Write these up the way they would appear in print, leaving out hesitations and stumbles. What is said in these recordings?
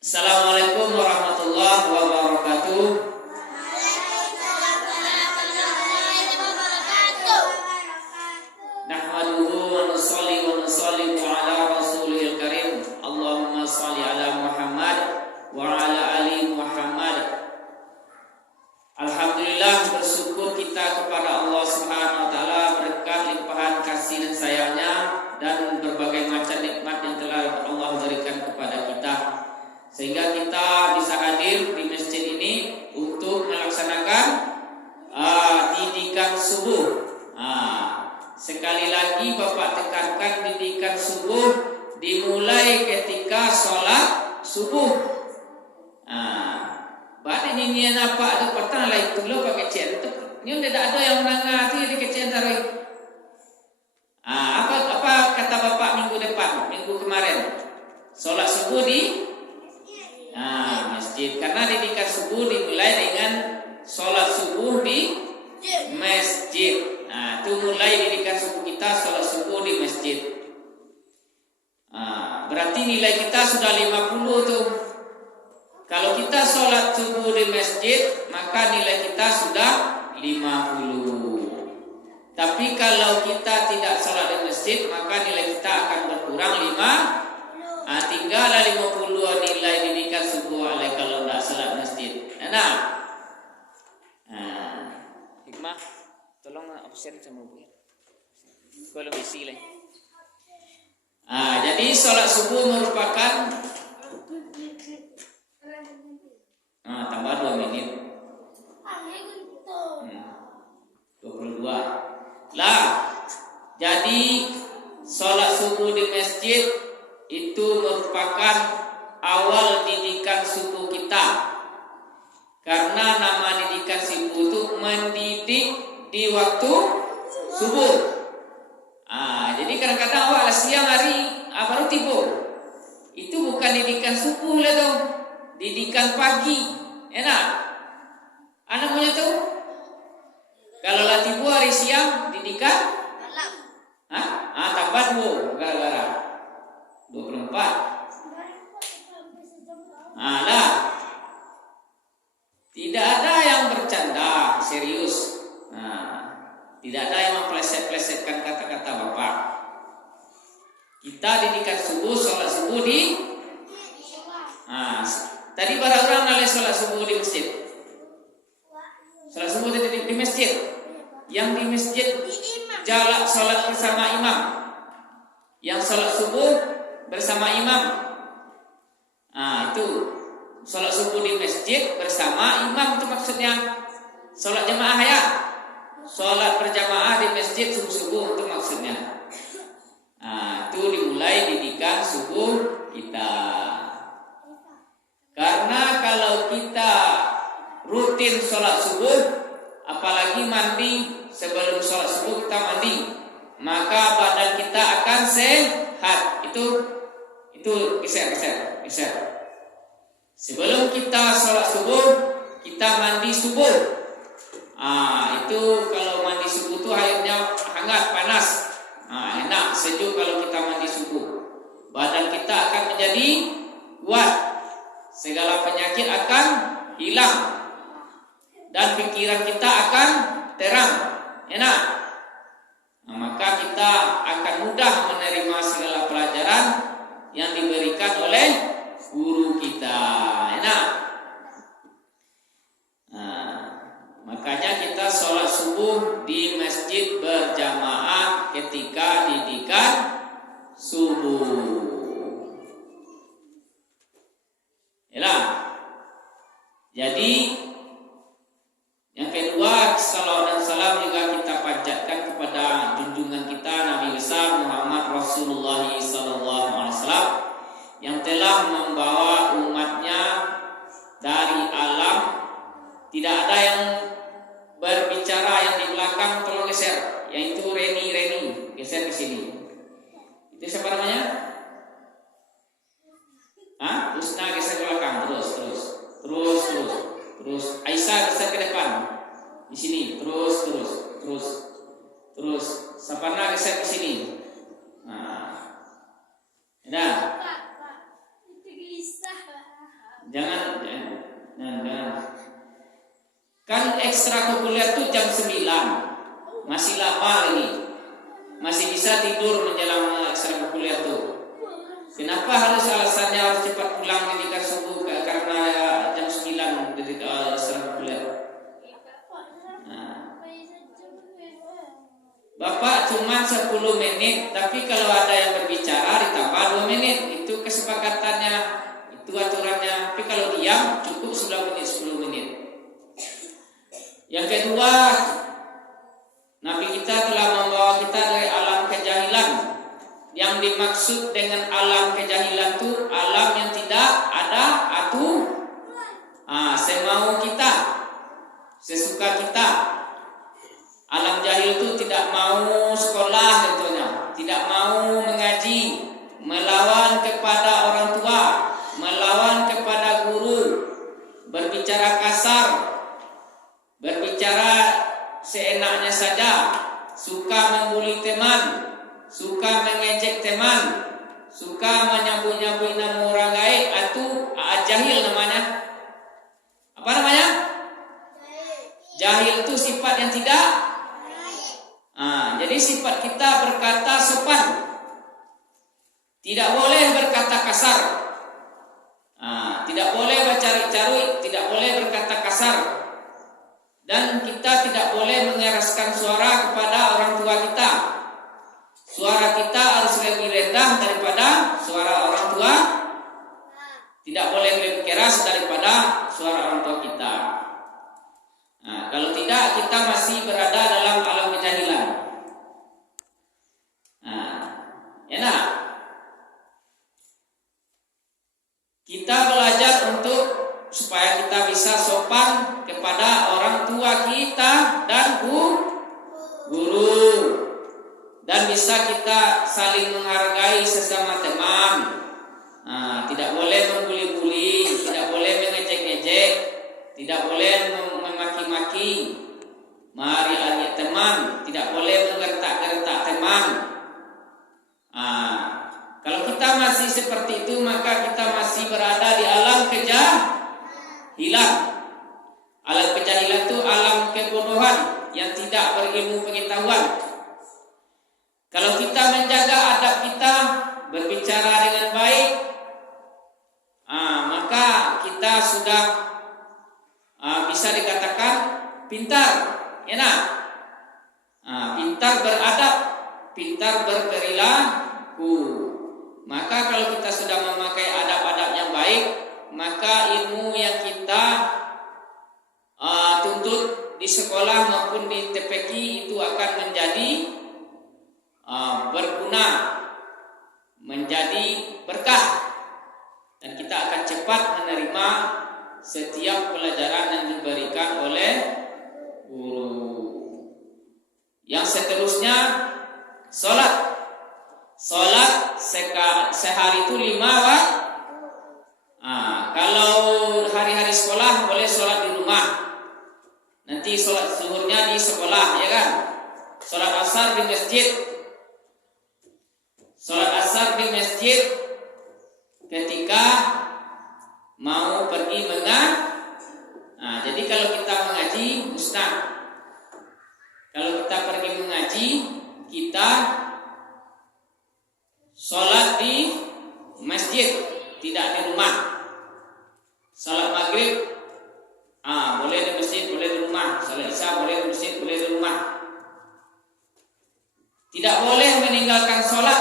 Assalamualaikum warahmatullahi wabarakatuh. Nahmaduhu wa nusallimu ala rasulil karim. Allahumma shalli ala Muhammad wa ala ali Muhammad. Alhamdulillah, bersyukur kita kepada Allah Subhanahu wa taala berkat limpahan kasih dan sayangnya dan berbagai macam nikmat yang telah Allah berikan kepada kita, sehingga kita bisa hadir di masjid ini untuk melaksanakan didikan subuh. Sekali lagi Bapak tekankan, didikan subuh dimulai ketika sholat subuh. Bapak ini apa ada petang lah itu lo pakai cek. Ini udah ada yang menangah tu di kecil taruh. Apa kata Bapak minggu kemarin? Sholat subuh di masjid, karena didikan subuh dimulai dengan sholat subuh di masjid. Itu mulai didikan subuh kita, sholat subuh di masjid. Berarti nilai kita sudah 50 tuh. Kalau kita sholat subuh di masjid, maka nilai kita sudah 50. Tapi kalau kita tidak sholat di masjid, maka nilai kita akan berkurang 5. Tinggallah 50 nilai didikan subuh alai kalau tidak sholat masjid. Hikmah, tolong absen sama Bu. Kalau isi lah. Jadi sholat subuh merupakan tambah 2 menit. 22. Lah, jadi sholat subuh di masjid itu merupakan awal didikan subuh kita. Karena nama didikan subuh itu mendidik di waktu subuh. Jadi kadang-kadang awal siang hari baru tiba. Itu bukan didikan subuh lah tuh. Didikan pagi. Enak. Anak punya tuh. Kalau lah tiba hari siang didikan tambah 2 gara-gara 24. Lah. Tidak ada yang bercanda, serius. Tidak ada yang mempleset-plesetkan kata-kata Bapak. Kita didikan subuh, sholat subuh di tadi para orang nalai sholat subuh di masjid. Sholat subuh di masjid. Yang di masjid jalan sholat bersama imam. Yang sholat subuh bersama imam. Itu sholat subuh di masjid bersama imam, itu maksudnya sholat jamaah ya. Sholat berjamaah di masjid subuh-subuh itu maksudnya. Itu dimulai didikan subuh kita. Karena kalau kita rutin sholat subuh, apalagi mandi sebelum sholat subuh kita mandi, maka badan kita akan sehat. Itu geser. Sebelum kita sholat subuh, kita mandi subuh. Itu kalau mandi subuh itu airnya hangat, panas. Enak, sejuk kalau kita mandi subuh. Badan kita akan menjadi kuat. Segala penyakit akan hilang. Dan pikiran kita akan terang. Enak. Maka kita akan mudah menerima segala pelajaran yang diberikan oleh guru kita. Enak. Makanya kita sholat subuh di masjid berjamaah ketika didikan subuh. Jadi yang kedua, salawat dan salam juga kita panjatkan kepada junjungan kita Nabi besar Muhammad Rasulullah SAW yang telah membawa umatnya dari alam. Tidak ada yang berbicara yang di belakang, tolong geser. Yang itu Reni, geser ke sini. Itu siapa namanya? Husna geser ke belakang, terus. Aisyah geser ke depan. Di sini, terus. Sapana geser ke sini. Nah. Jangan. Kan ekstrakurikuler tuh jam 9. Masih lama lagi. Masih bisa tidur menjelang ekstrakurikuler tuh. Kenapa alasannya harus cepat pulang ketika subuh? Karena jam 9 dari ekstrakurikuler. Nah. Bapak cuma 10 menit, tapi kalau ada yang berbicara ditambah 2 menit. Itu kesepakatannya, itu aturannya. Tapi kalau diam cukup 9 menit, 10 menit. Yang kedua, Nabi kita telah membawa kita dari alam kejahilan. Yang dimaksud dengan alam kejahilan itu alam yang tidak ada semau kita, sesuka kita. Alam jahil itu tidak mau sekolah contohnya, tidak mau mengaji, melawan kepada orang tua, melawan kepada guru, berbicara kasar, berbicara seenaknya saja, suka membuli teman, suka mengejek teman, suka menyambut-nyambut nama orang gaib, itu jahil namanya. Apa namanya? Jahil itu sifat yang tidak. Jadi sifat kita berkata sopan, tidak boleh berkata kasar, tidak boleh bercari-cari, tidak boleh berkata kasar. Dan kita tidak boleh mengeraskan suara kepada orang tua kita. Suara kita harus lebih rendah daripada suara orang tua. Tidak boleh lebih keras daripada suara orang tua kita. Kalau tidak, kita masih berada dalam alam kejahilan. Kita belajar untuk supaya kita bisa sopan kepada orang tua kita dan guru, dan bisa kita saling menghargai sesama teman. Tidak boleh membuli-buli, tidak boleh mengejek-ngejek, tidak boleh memaki-maki, mari teman, tidak boleh menggertak-gertak teman. Kalau kita masih seperti itu, maka kita masih berada di alam kejahilan. Alam kejahilan itu alam kebodohan yang tidak berilmu pengetahuan. Kalau kita menjaga adab kita, berbicara dengan baik, maka kita sudah bisa dikatakan pintar, pintar beradab, pintar berperilaku. Maka kalau kita sudah memakai adab-adab yang baik, maka ilmu yang kita tuntut di sekolah maupun di TPQ itu akan menjadi berguna, menjadi berkah, dan kita akan cepat menerima setiap pelajaran yang diberikan oleh guru. Yang seterusnya, sholat. Sholat sehari itu 5 waktu. Kalau hari-hari sekolah boleh sholat di rumah. Nanti sholat zuhurnya di sekolah, ya kan? Sholat asar di masjid. Sholat asar di masjid ketika mau pergi mengaji. Jadi kalau kita mengaji musnah. Kalau kita pergi mengaji, kita sholat di masjid, tidak di rumah. Sholat maghrib boleh di masjid, boleh di rumah. Sholat isya boleh di masjid, boleh di rumah. Tidak boleh meninggalkan sholat,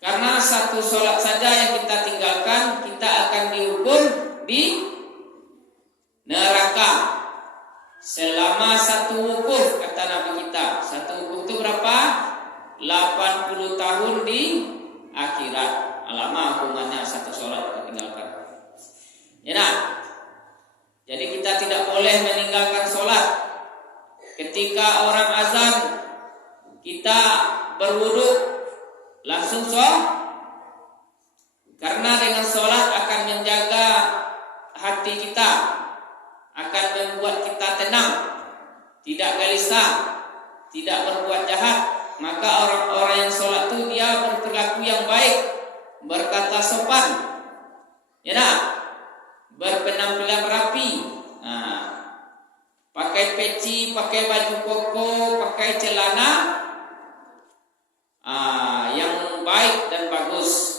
karena satu sholat saja yang kita tinggalkan, kita akan dihukum di neraka selama 1 wukuf, kata Nabi kita. 1 wukuf itu berapa? 80 tahun di akhirat. Lama hukumannya 1 sholat ditinggalkan. Jadi kita tidak boleh meninggalkan sholat. Ketika orang azan, kita berwudu langsung sholat, karena dengan sholat akan menjaga hati kita, akan membuat kita tenang, tidak gelisah, tidak berbuat jahat. Maka orang-orang yang sholat itu dia berperilaku yang baik, berkata sopan. berpenampilan rapi. Nah, pakai peci, pakai baju koko, pakai celana yang baik dan bagus.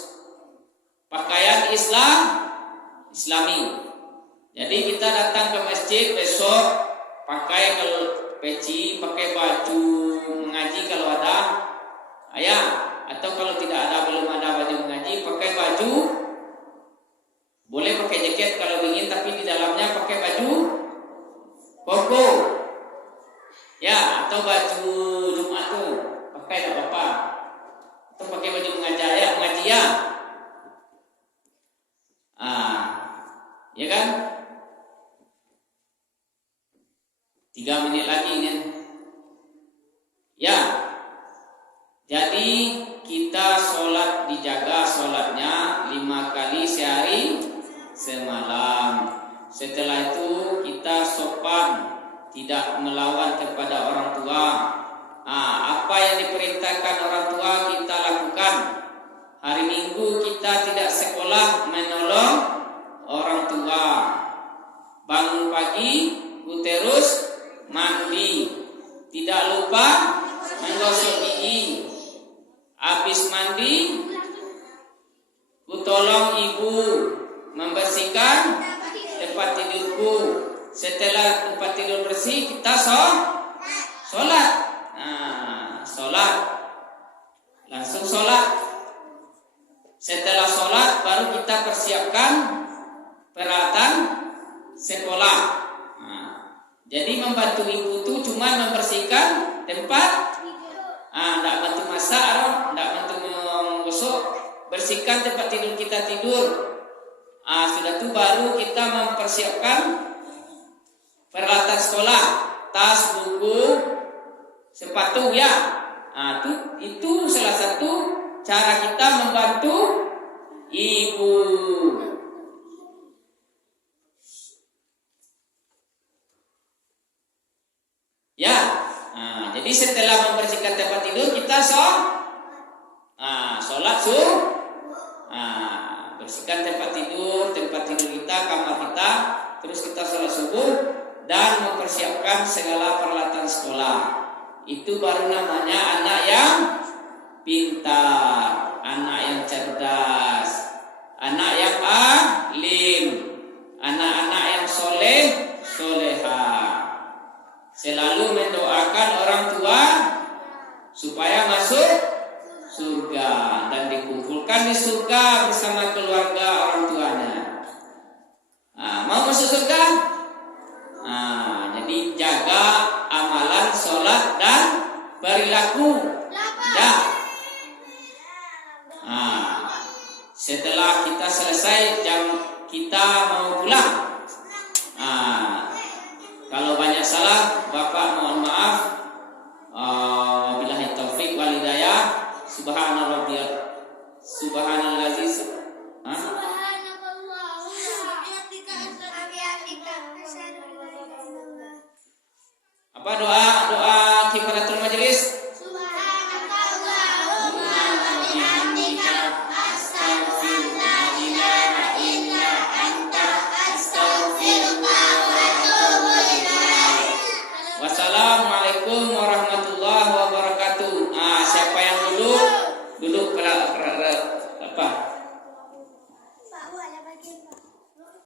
Pakaian Islami. Jadi kita datang ke masjid besok pakai kalau peci, pakai baju mengaji kalau ada, atau kalau tidak ada, belum ada baju mengaji, pakai baju, boleh pakai jaket kalau dingin, tapi di dalamnya pakai baju koko, atau baju Jumat tuh pakai tak apa-apa, atau pakai baju mengaji ya. Ya kan? 3 menit lagi kan? Ya. Jadi kita sholat, dijaga sholatnya 5 kali sehari semalam. Setelah itu kita sopan, tidak melawan kepada orang tua. Apa yang diperintahkan orang tua kita lakukan. Hari Minggu kita tidak sekolah menolong orang tua. Bangun pagi, terus mandi. Tidak lupa menggosok gigi. Habis mandi, tolong ibu membersihkan tempat tidurku. Setelah tempat tidur bersih, kita sholat. Sholat. Langsung sholat. Setelah sholat baru kita persiapkan peralatan sekolah. Jadi membantu ibu itu cuma membersihkan tempat, tidak bantu masak, tidak bantu menggosok, bersihkan tempat tidur kita tidur. Sudah itu baru kita mempersiapkan peralatan sekolah, tas, buku, sepatu ya. Itu salah satu cara kita membantu ibu. Jadi setelah membersihkan tempat tidur kita sholat bersihkan tempat tidur kita, kamar kita, terus kita sholat subuh dan mempersiapkan segala peralatan sekolah. Itu baru namanya anak yang pintar, anak yang cerdas, anak yang alim, anak-anak yang solehah. Selalu mendoakan orang tua supaya masuk surga dan dikumpulkan di surga bersama keluarga orang tuanya. Mau masuk surga? Jadi jaga amalan sholat dan perilaku. Ya. Setelah kita selesai, kita mau pulang. Kalau banyak salah, Bapak mohon maaf. Wabillahi taufik wal hidayah. Subhanallazi. Apa doa?